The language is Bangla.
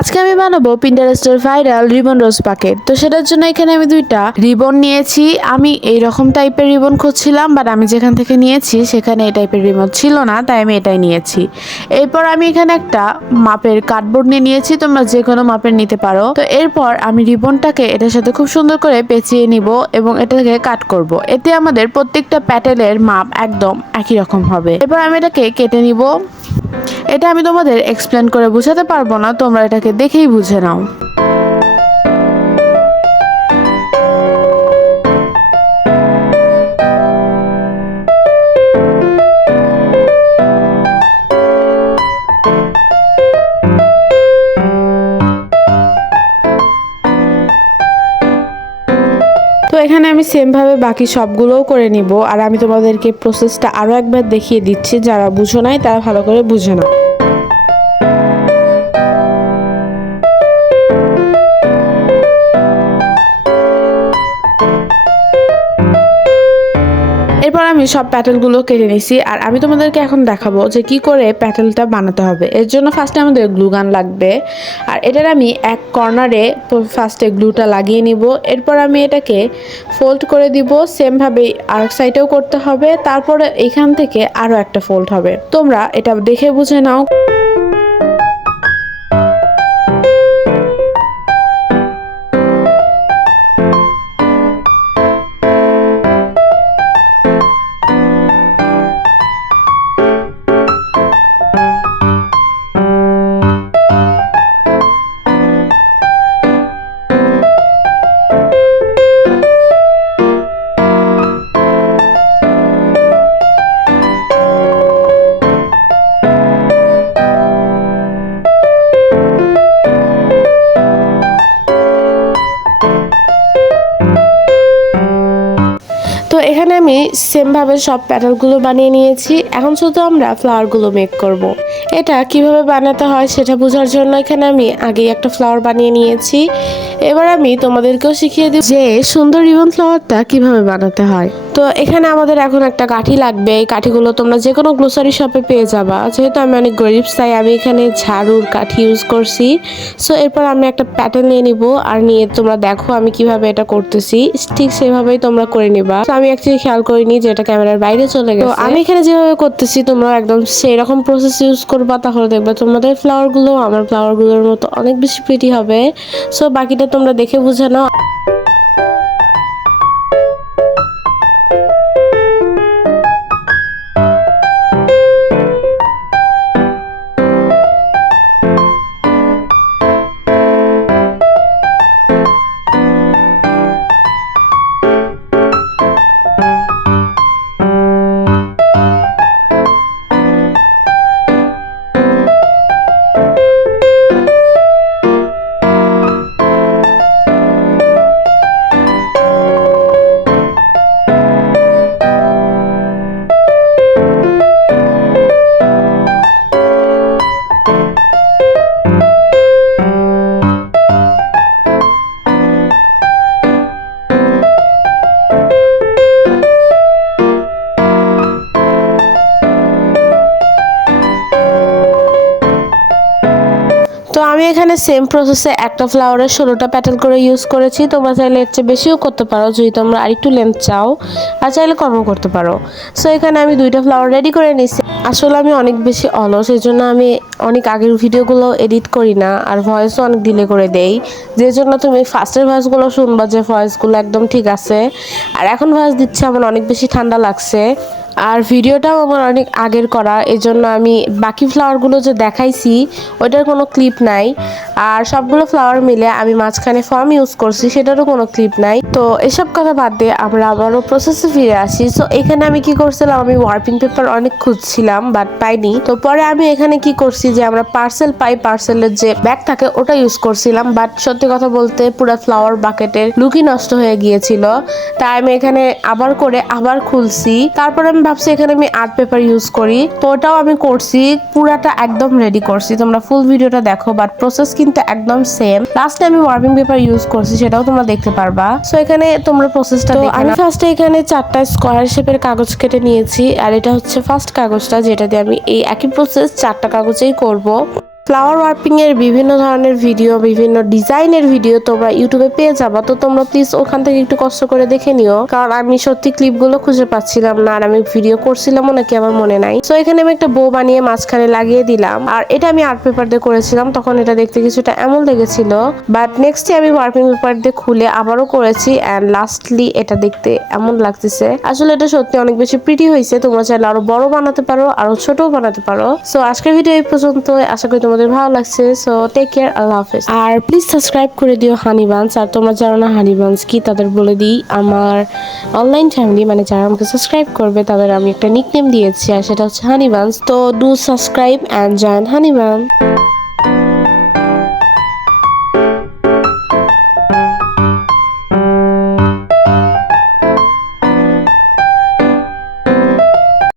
আজকে আমি বানাবো পিন্টারেস্টের ভাইরাল রিবন রোজ প্যাকেট। তো সেটার জন্য এখানে আমি দুইটা রিবন নিয়েছি। আমি এইরকম টাইপের রিবন খুঁজছিলাম, বাট আমি যেখান থেকে নিয়েছি সেখানে এই টাইপের রিবন ছিল না, তাই আমি এটাই নিয়েছি। এরপর আমি এখানে একটা মাপের কার্ডবোর্ড নিয়েছি, তোমরা যে কোনো মাপের নিতে পারো। তো এরপর আমি রিবনটাকে এটার সাথে খুব সুন্দর করে পেঁচিয়ে নিব এবং এটাকে কাট করব। এতে আমাদের প্রত্যেকটা প্যাটেলের মাপ একদম একই রকম হবে। এরপর আমি এটাকে কেটে নিব। এটা আমি তোমাদের এক্সপ্লেন করে বোঝাতে পারবো না, তোমরা এটাকে দেখেই বুঝে নাও। তো এখানে আমি সেম ভাবে বাকি সবগুলোও করে নিব, আর আমি তোমাদেরকে প্রসেসটা আরো একবার দেখিয়ে দিচ্ছি, যারা বুঝো নাই তারা ভালো করে বুঝে নাও। এরপর আমি সব প্যাটেলগুলো কেটে নিছি, আর আমি তোমাদেরকে এখন দেখাবো যে কি করে প্যাটেলটা বানাতে হবে। এর জন্য ফার্স্টে আমাদের গ্লু গান লাগবে, আর এটার আমি এক কর্নারে ফার্স্টে গ্লুটা লাগিয়ে নিব। এরপর আমি এটাকে ফোল্ড করে দিব, সেমভাবে আরেক সাইডেও করতে হবে। তারপরে এখান থেকে আরও একটা ফোল্ড হবে, তোমরা এটা দেখে বুঝে নাও। তো এখানে আমি সেমভাবে সব প্যাটার্নগুলো বানিয়ে নিয়েছি। এখন শুধু আমরা ফ্লাওয়ারগুলো মেক করব। এটা কিভাবে বানাতে হয় সেটা বোঝার জন্য এখানে আমি আগেই একটা ফ্লাওয়ার বানিয়ে নিয়েছি। এবার আমি তোমাদেরকেও শিখিয়ে দিব যে সুন্দর রিবন ফ্লাওয়ারটা কিভাবে বানাতে হয়। তো এখানে আমাদের এখন একটা কাঠি লাগবে। এই কাঠিগুলো তোমরা যে কোনো গ্লোসারি শপে পেয়ে যাবা। যেহেতু আমি অনেক গরিব, তাই আমি এখানে ঝাড়ুর কাঠি ইউজ করছি। সো এরপর আমি একটা প্যাটার্ন নিয়ে নিব, আর নিয়ে তোমরা দেখো আমি কিভাবে এটা করতেছি, ঠিক সেভাবেই তোমরা করে নিবা। আমি অ্যাকচুয়ালি খেয়াল করিনি যে এটা ক্যামেরার বাইরে চলে গেছে। তো আমি এখানে যেভাবে করতেছি তোমরা একদম সেই রকম প্রসেস ইউজ করবা, তাহলে দেখবে তোমাদের ফ্লাওয়ারগুলো আমার ফ্লাওয়ারগুলোর মতো অনেক বেশি প্রিটি হবে। সো বাকিটা তোমরা দেখে বুঝে নাও। তো আমি এখানে সেম প্রসেসে একটা ফ্লাওয়ারের 16টা প্যাটার্ন করে ইউজ করেছি। তোমরা চাইলে এর চেয়ে বেশিও করতে পারো যদি তোমরা আরেকটু লেন্থ চাও, আর চাইলে কমও করতে পারো। সো এখানে আমি 2টা ফ্লাওয়ার রেডি করে নিচ্ছি। আসলে আমি অনেক বেশি অলস, এই জন্য আমি অনেক আগের ভিডিওগুলো এডিট করি না, আর ভয়েসও অনেক ডিলে করে দেই। যে জন্য তুমি ফার্স্টের ভয়েসগুলো শুনবা যে ভয়েসগুলো একদম ঠিক আছে, আর এখন ভয়েস দিচ্ছে আমার অনেক বেশি ঠান্ডা লাগছে। আর ভিডিওটাও আমার অনেক আগের করা, এজন্য আমি বাকি ফ্লাওয়ারগুলো যে দেখাইছি ওইটার কোনো ক্লিপ নাই। আর সবগুলো ফ্লাওয়ার মিলে আমি মাঝখানে ফর্ম ইউজ করছি, সেটারও কোনো ক্লিপ নাই। তো এসব কথা বাদ দিয়ে আমরা আবারও প্রসেসে ফিরে আসি। সো এখানে আমি কি করছিলাম, আমি ওয়ার্পিং পেপার অনেক খুঁজছিলাম বাট পাইনি। তো পরে আমি এখানে কি করছি যে আমরা পার্সেল পাই, পার্সেলের যে ব্যাগ থাকে ওটা ইউজ করছিলাম। বাট সত্যি কথা বলতে পুরো ফ্লাওয়ার বাকেটের লুকই নষ্ট হয়ে গিয়েছিল, তাই আমি এখানে আবার করে আবার খুলছি। তারপরে আমি ভাবছি এখানে আমি আর্ট পেপার ইউজ করি, তো ওটাও আমি করছি, পুরাটা একদম রেডি করছি। তোমরা ফুল ভিডিওটা দেখো, বাট প্রসেস কিন্তু একদম সেম। লাস্টে আমি ওয়ার্পিং পেপার ইউজ করছি, সেটাও তোমরা দেখতে পারবা। সো এখানে তোমরা প্রসেসটা দেখো। আমি ফার্স্টে এখানে 4টা স্কোয়ার শেপের কাগজ কেটে নিয়েছি, আর এটা হচ্ছে ফার্স্ট কাগজটা, যেটা দিয়ে আমি এই একই প্রসেস 4টা কাগজেই করব। ফ্লাওয়ার ওয়ার্পিং এর বিভিন্ন ধরনের ভিডিও, বিভিন্ন ডিজাইনের ভিডিও তোমরা ইউটিউবে পেয়ে যাবা। তো তোমরা প্লিজ ওখান থেকে একটু কষ্ট করে দেখে নিও, কারণ আমি সত্যি ক্লিপগুলো খুঁজে পাচ্ছিলাম না, আর আমি ভিডিও করছিলামও নাকি আমার মনে নাই। তো এখানে আমি একটা বো বানিয়ে মাঝখানে লাগিয়ে দিলাম, আর এটা আমি আর্ট পেপার দিয়ে করেছিলাম, তখন এটা দেখতে কিছুটা এমন লেগেছিল, বাট নেক্সটে আমি ওয়ার্পিং পেপার দিয়ে খুলে আবারও করেছি, অ্যান্ড লাস্টলি এটা দেখতে এমন লাগতেছে। আসলে এটা সত্যি অনেক বেশি প্রিটি হয়েছে। তোমরা চাইলে আরো বড় বানাতে পারো, আরো ছোটও বানাতে পারো। সো আজকের ভিডিও এই পর্যন্ত, আশা করি তোমাদের ভালো লাগছে। সো টেক কেয়ার, আল্লাহ হাফেজ। আর প্লিজ সাবস্ক্রাইব করে দিও হানি বান্স। আর তোমরা জানো না হানি বান্স কি, তাদের বলে দিই, আমার অনলাইন ফ্যামিলি মানে যারা আমাকে সাবস্ক্রাইব করবে তাদের আমি একটা নিকনেম দিয়েছি, আর সেটা হচ্ছে হানি বান্স। তো do subscribe and join Honey buns.